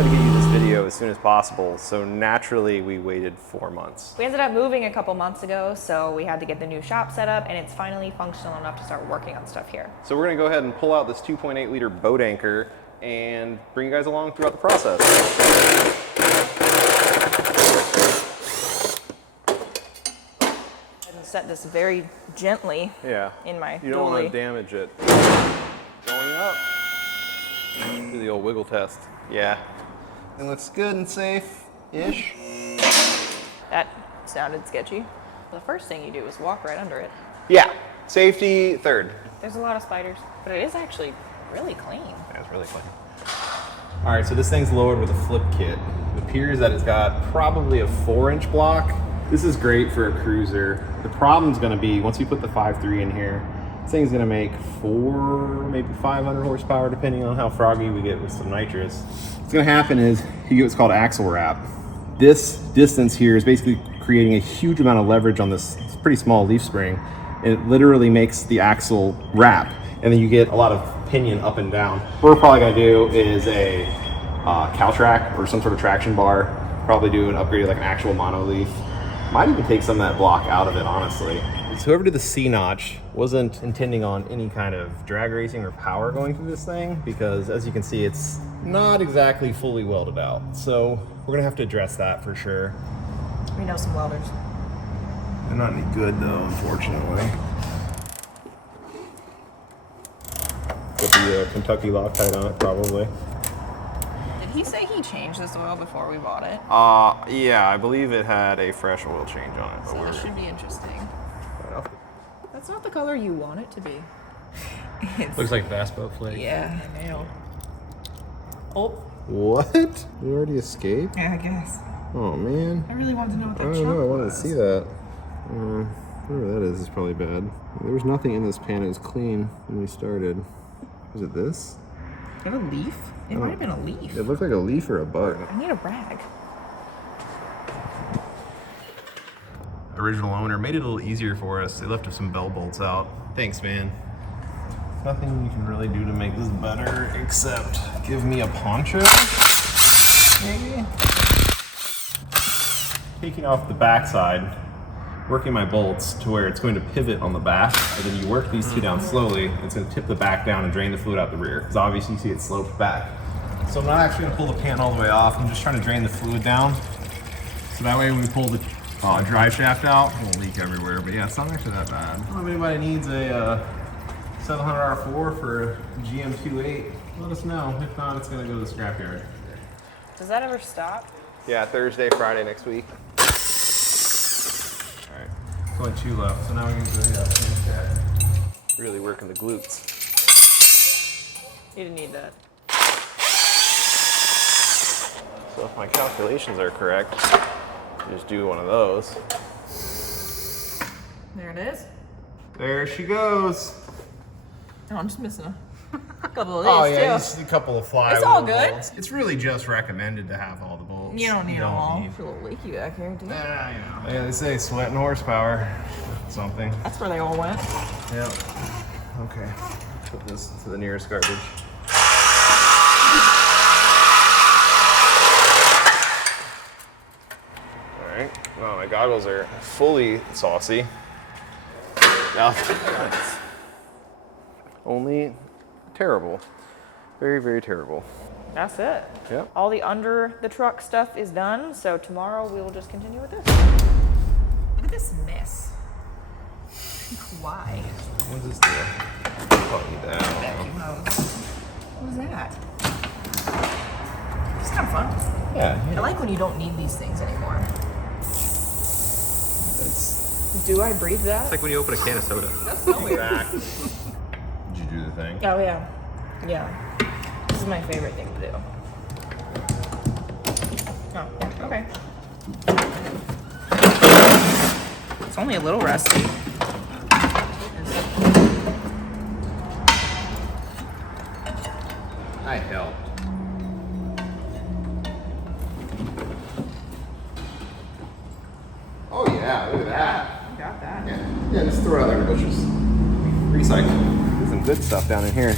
wanted to get you this video as soon as possible, so naturally we waited 4 months. We ended up moving a couple months ago, so we had to get the new shop set up, and it's finally functional enough to start working on stuff here. So we're gonna go ahead and pull out this 2.8 liter boat anchor and bring you guys along throughout the process. And set this very gently in my You don't dolly. want to damage it. Going up. Do the old wiggle test. Yeah. It looks good and safe-ish. That sounded sketchy. The first thing you do is walk right under it. Yeah. Safety third. There's a lot of spiders, but it is actually really clean. Yeah, it's really clean. All right, so this thing's lowered with a flip kit. It appears that it's got probably a 4-inch block. This is great for a cruiser. The problem's gonna be, once we put the 5.3 in here, this thing's gonna make 400, maybe 500 horsepower, depending on how froggy we get with some nitrous. What's gonna happen is you get what's called axle wrap. This distance here is basically creating a huge amount of leverage on this pretty small leaf spring. And it literally makes the axle wrap. And then you get a lot of pinion up and down. What we're probably gonna do is a cow track or some sort of traction bar. Probably do an upgrade like an actual mono leaf. Might even take some of that block out of it, honestly. So whoever did the C-notch wasn't intending on any kind of drag racing or power going through this thing, because as you can see, it's not exactly fully welded out. So we're gonna have to address that for sure. We know some welders. They're not any good though, unfortunately. Put the Kentucky Loctite on it, probably. Did he say he changed this oil before we bought it? Yeah, I believe it had a fresh oil change on it. So this should be interesting. That's not the color you want it to be. Looks like bass boat flake. Yeah, I know. Oh. What? You already escaped? Yeah, I guess. Oh man. I really wanted to know what that I chunk don't know, I was. wanted to see that. Whatever that is probably bad. There was nothing in this pan, it was clean when we started. Was it this? Is that a leaf? It might have been a leaf. It looked like a leaf or a bug. I need a rag. Original owner made it a little easier for us. They left us some bell bolts out. Thanks, man. Nothing you can really do to make this better except give me a poncho, maybe? Taking off the back side, working my bolts to where it's going to pivot on the back, and then you work these two down slowly, and it's going to tip the back down and drain the fluid out the rear, because obviously you see it sloped back. So I'm not actually going to pull the pan all the way off. I'm just trying to drain the fluid down, so that way when we pull the drive shaft out, it won't leak everywhere. But yeah, it's not actually that bad. I don't know if anybody needs a 700R4 for GM28. Let us know. If not, it's going to go to the scrapyard. Does that ever stop? Yeah, Thursday, Friday next week. All right, there's only 2 left, so now we can do the really working the glutes. You didn't need that. So if my calculations are correct, just do one of those. There it is. There she goes. Oh, I'm just missing a couple of these Oh yeah, too. just a couple of flywheel It's all good. bolts. It's really just recommended to have all the bolts. You don't need them all. need- It's a little leaky back here, do you? Yeah, you know. Yeah, they say sweat and horsepower. Something. That's where they all went. Yep. Okay. Put this to the nearest garbage. Alright. Well, my goggles are fully saucy. Now, only terrible. Very, very terrible. That's it. Yep. All the under the truck stuff is done, so tomorrow we will just continue with this. Look at this mess. Why? What does this do? Oh, need that. Vacuum hose. What is that? It's kind of fun. Yeah. I like when you don't need these things anymore. That's Do I breathe that? it's like when you open a can of soda. That's so weird. Did you do the thing? Oh yeah. Yeah. This is my favorite thing to do. Oh, yeah, okay. It's only a little rusty. I helped. Oh yeah, look at that. You got that. Yeah, just throw it out there in the bushes. Recycle. There's some good stuff down in here.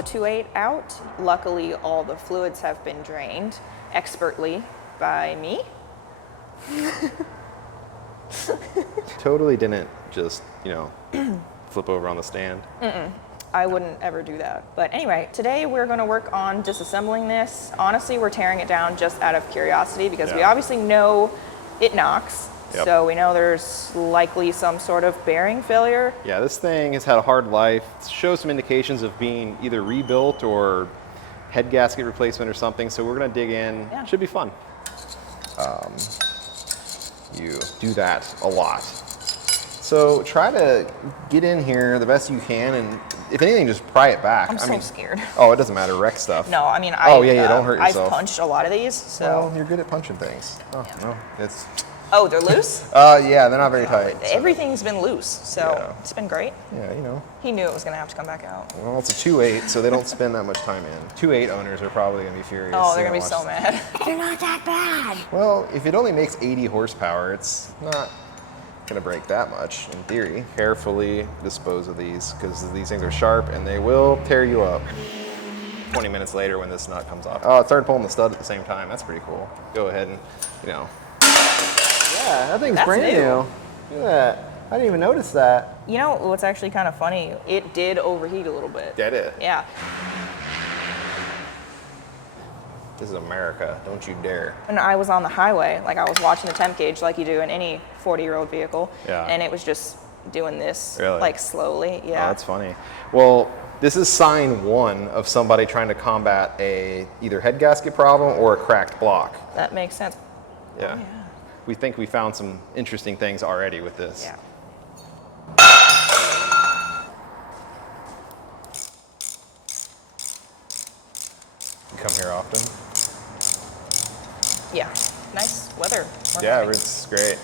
the 2.8 out. Luckily, all the fluids have been drained expertly by me. Totally didn't just, you know, flip over on the stand. I wouldn't ever do that. But anyway, today we're going to work on disassembling this. Honestly, we're tearing it down just out of curiosity because we obviously know it knocks. Yep. So we know there's likely some sort of bearing failure. Yeah, this thing has had a hard life. It shows some indications of being either rebuilt or head gasket replacement or something. So we're going to dig in. Yeah. Should be fun. You do that a lot. So try to get in here the best you can, and if anything, just pry it back. I'm so scared. Oh, it doesn't matter. Wreck stuff. No, I mean, Oh, yeah, don't hurt yourself. I've punched a lot of these, so. Well, you're good at punching things. Oh, no, it's. Oh, they're loose? Yeah, they're not very tight. Everything's been loose, so it's been great. Yeah, you know. He knew it was going to have to come back out. Well, it's a 2.8, so they don't spend that much time in. 2.8 owners are probably going to be furious. Oh, they're going to be so mad. They're not that bad. Well, if it only makes 80 horsepower, it's not going to break that much, in theory. Carefully dispose of these, because these things are sharp, and they will tear you up. 20 minutes later when this nut comes off. Oh, it started pulling the stud at the same time. That's pretty cool. Go ahead and, you know. Yeah, that thing's brand new. Look at that. I didn't even notice that. You know what's actually kind of funny? It did overheat a little bit. Did it? Yeah. This is America. Don't you dare. And I was on the highway, like I was watching the temp gauge like you do in any 40-year-old vehicle. Yeah. And it was just doing this, Really? like slowly. Oh, Yeah. that's funny. Well, this is sign one of somebody trying to combat a either head gasket problem or a cracked block. That makes sense. Yeah. Oh, yeah. We think we found some interesting things already with this. Yeah. You come here often? Yeah. Nice weather. we're Yeah, having. it's great.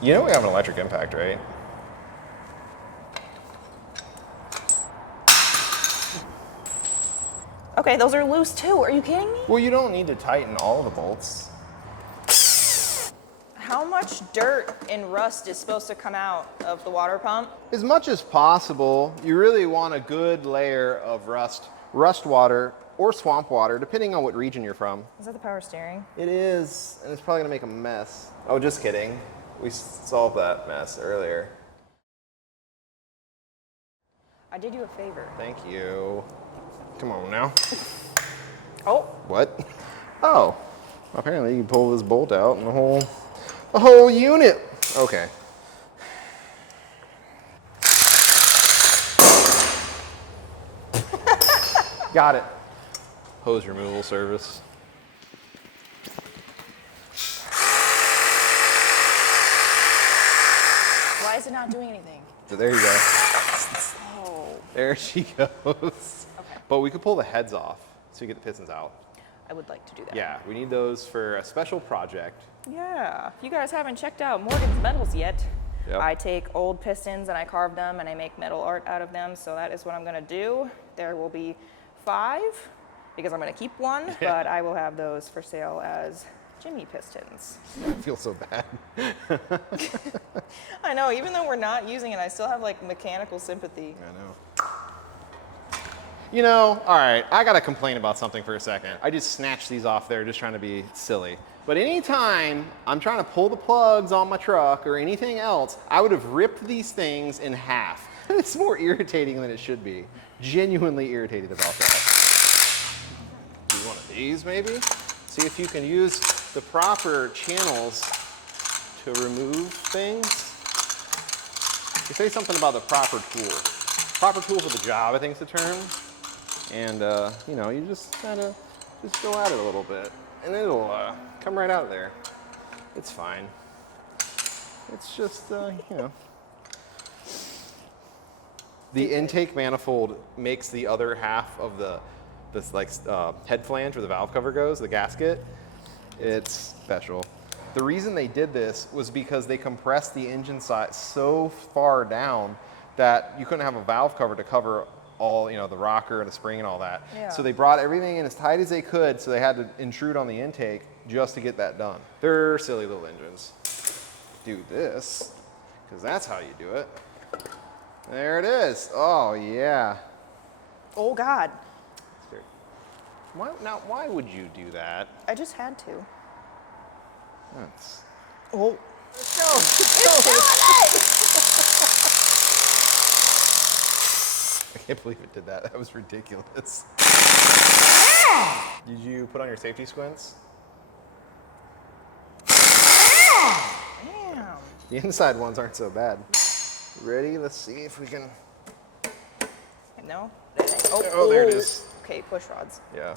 You know we have an electric impact, right? Okay, those are loose too. Are you kidding me? Well, you don't need to tighten all the bolts. How much dirt and rust is supposed to come out of the water pump? As much as possible, you really want a good layer of rust water, or swamp water, depending on what region you're from. Is that the power steering? It is, and it's probably gonna make a mess. Oh, just kidding. We solved that mess earlier. I did you a favor. Thank you. Come on now. Oh. What? Oh, apparently you can pull this bolt out and the whole unit. Okay. Got it. Hose removal service. Why is it not doing anything? So there you go. Oh. There she goes. Okay. But we could pull the heads off so you get the pistons out. I would like to do that. Yeah, we need those for a special project. Yeah. If you guys haven't checked out Morgan's Metals yet, Yep. I take old pistons and I carve them and I make metal art out of them. So that is what I'm going to do. There will be 5 because I'm going to keep one, Yeah. but I will have those for sale as Jimmy pistons. I feel so bad. I know, even though we're not using it, I still have like mechanical sympathy. I know. You know, all right, I gotta complain about something for a second. I just snatched these off there just trying to be silly. But anytime I'm trying to pull the plugs on my truck or anything else, I would have ripped these things in half. It's more irritating than it should be. Genuinely irritated about that. Do one of these maybe? See if you can use the proper channels to remove things. You say something about the proper tool. Proper tool for the job, I think is the term. And you know, you just gotta just go at it a little bit, and it'll come right out of there. It's fine. It's just you know, the intake manifold makes the other half of this like head flange where the valve cover goes, the gasket. It's special. The reason they did this was because they compressed the engine side so far down that you couldn't have a valve cover to cover all, you know, the rocker and the spring and all that. Yeah. So they brought everything in as tight as they could, so they had to intrude on the intake just to get that done. They're silly little engines. Do this, because that's how you do it. There it is. Oh, yeah. Oh God. Why would you do that? I just had to. That's... Oh. Let's go. I can't believe it did that. That was ridiculous. Did you put on your safety squints? Damn. The inside ones aren't so bad. Ready? Let's see if we can... No? Oh, there it is. Okay, push rods. Yeah.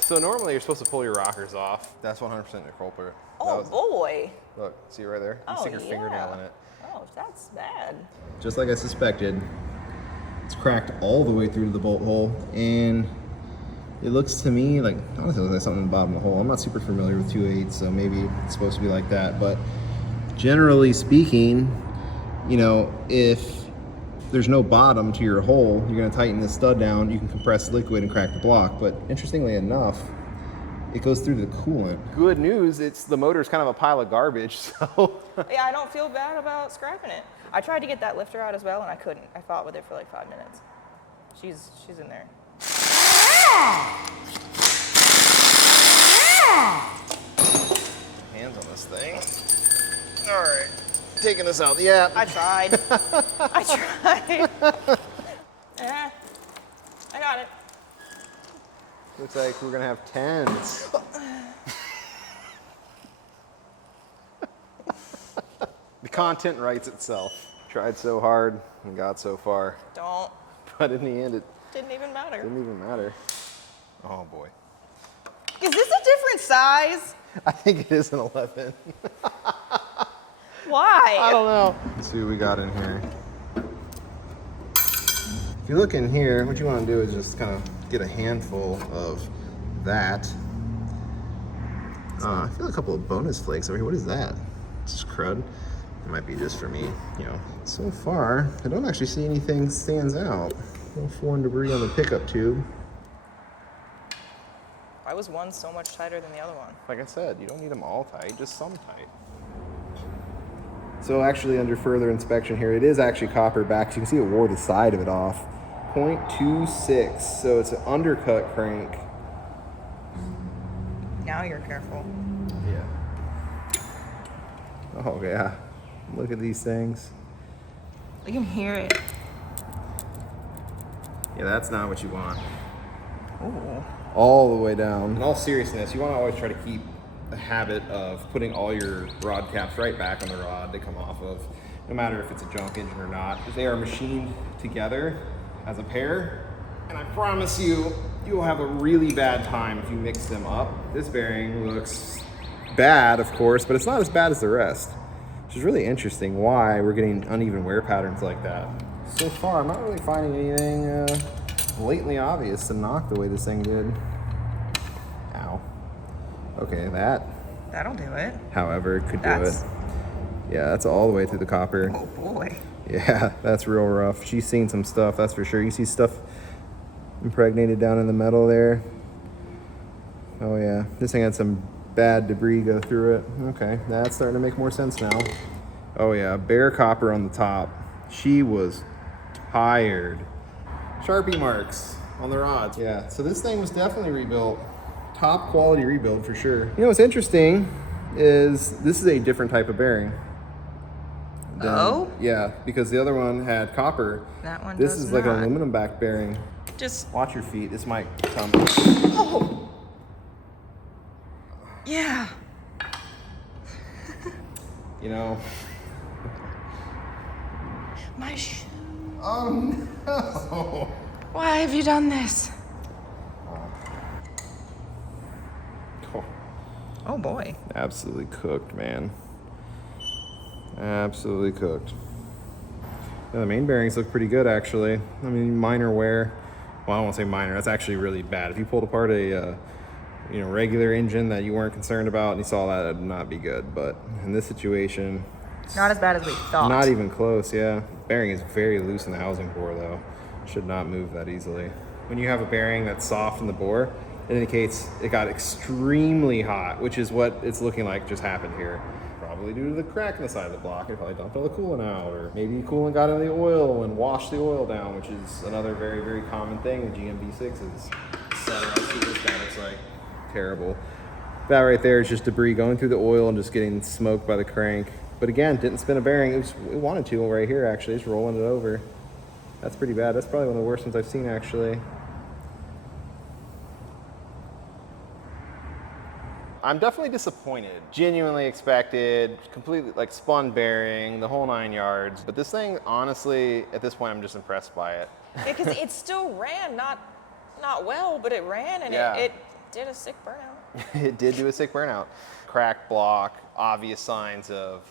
So normally you're supposed to pull your rockers off. That's 100% your culprit. Oh boy. Look, see right there? You stick your fingernail in it. Oh, that's bad. Just like I suspected, it's cracked all the way through to the bolt hole, and it looks to me like, honestly, it looks like something in the bottom of the hole. I'm not super familiar with 2/8, so maybe it's supposed to be like that, but generally speaking, you know, if there's no bottom to your hole, you're gonna tighten this stud down, you can compress liquid and crack the block, but interestingly enough, it goes through the coolant. Good news, the motor's kind of a pile of garbage, so. Yeah, I don't feel bad about scrapping it. I tried to get that lifter out as well, and I couldn't. I fought with it for like 5 minutes. She's in there. Hands on this thing. All right, taking this out. Yeah. I tried. I tried. Yeah, I got it. Looks like we're gonna have 10s. The content writes itself. Tried so hard and got so far. Don't. But in the end, it Didn't even matter. didn't even matter. Oh boy. Is this a different size? I think it is an 11. Why? I don't know. Let's see what we got in here. If you look in here, what you want to do is just kind of get a handful of that. I feel a couple of bonus flakes over here. What is that? It's just crud. It might be just for me, you know. So far, I don't actually see anything stands out. No foreign debris on the pickup tube. Why was one so much tighter than the other one? Like I said, you don't need them all tight, just some tight. So actually under further inspection here, it is actually copper back. So you can see it wore the side of it off. 0.26, so it's an undercut crank. Now you're careful. Yeah. Oh yeah, look at these things. You can hear it. Yeah, that's not what you want. Ooh. All the way down. In all seriousness, you want to always try to keep the habit of putting all your rod caps right back on the rod they come off of, no matter if it's a junk engine or not. They are machined together as a pair, and I promise you, you'll have a really bad time if you mix them up. This bearing looks bad, of course, but it's not as bad as the rest, which is really interesting why we're getting uneven wear patterns like that. So far, I'm not really finding anything blatantly obvious to knock the way this thing did. Ow. Okay, That'll do it. however, could do it. Yeah, that's all the way through the copper. Oh boy. Yeah, that's real rough. She's seen some stuff, that's for sure. You see stuff impregnated down in the metal there. Oh yeah, this thing had some bad debris go through it. Okay, that's starting to make more sense now. Oh yeah, bare copper on the top. She was tired. Sharpie marks on the rods. Yeah, so this thing was definitely rebuilt. Top quality rebuild for sure. You know what's interesting is this is a different type of bearing. Oh? Yeah, because the other one had copper. That one This does is like an not. aluminum back bearing. Just. Watch your feet. This might come. Oh. Yeah. You know. My shoe. Oh no. Why have you done this? Oh, Oh boy. absolutely cooked, man. Absolutely cooked. Yeah, the main bearings look pretty good, actually. I mean, minor wear. Well, I don't want to say minor. That's actually really bad. If you pulled apart a regular engine that you weren't concerned about and you saw that, it'd not be good. But in this situation, Not as bad as we thought. not even close. Yeah, bearing is very loose in the housing bore, though. Should not move that easily. When you have a bearing that's soft in the bore, it indicates it got extremely hot, which is what it's looking like just happened here. probably due to the crack in the side of the block. It probably dumped all the coolant out, or maybe coolant got in the oil and washed the oil down, which is another very, very common thing with GMB6s. See this guy looks like terrible. That right there is just debris going through the oil and just getting smoked by the crank. But again, didn't spin a bearing. It wanted to right here, actually. It's rolling it over. That's pretty bad. That's probably one of the worst ones I've seen, actually. I'm definitely disappointed. Genuinely expected, completely like spun bearing, the whole 9 yards. But this thing, honestly, at this point, I'm just impressed by it. Because it still ran, not well, but it ran, and Yeah. it did a sick burnout. It did do a sick burnout. Cracked block, obvious signs of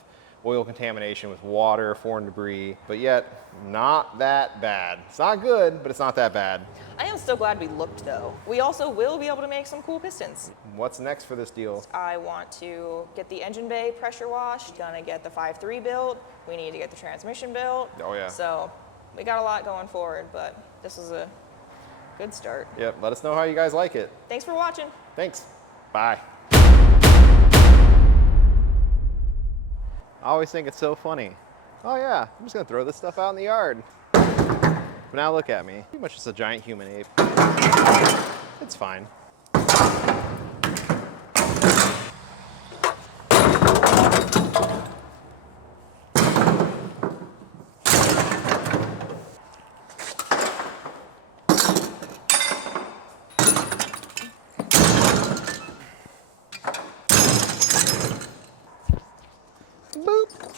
oil contamination with water, foreign debris, but yet not that bad. It's not good, but it's not that bad. I am still glad we looked, though. We also will be able to make some cool pistons. What's next for this deal? I want to get the engine bay pressure washed, gonna get the 5.3 built, we need to get the transmission built. Oh, yeah. So we got a lot going forward, but this is a good start. Yep, let us know how you guys like it. Thanks for watching. Thanks. Bye. I always think it's so funny. Oh yeah, I'm just gonna throw this stuff out in the yard. But now look at me. Pretty much just a giant human ape. It's fine. Boop.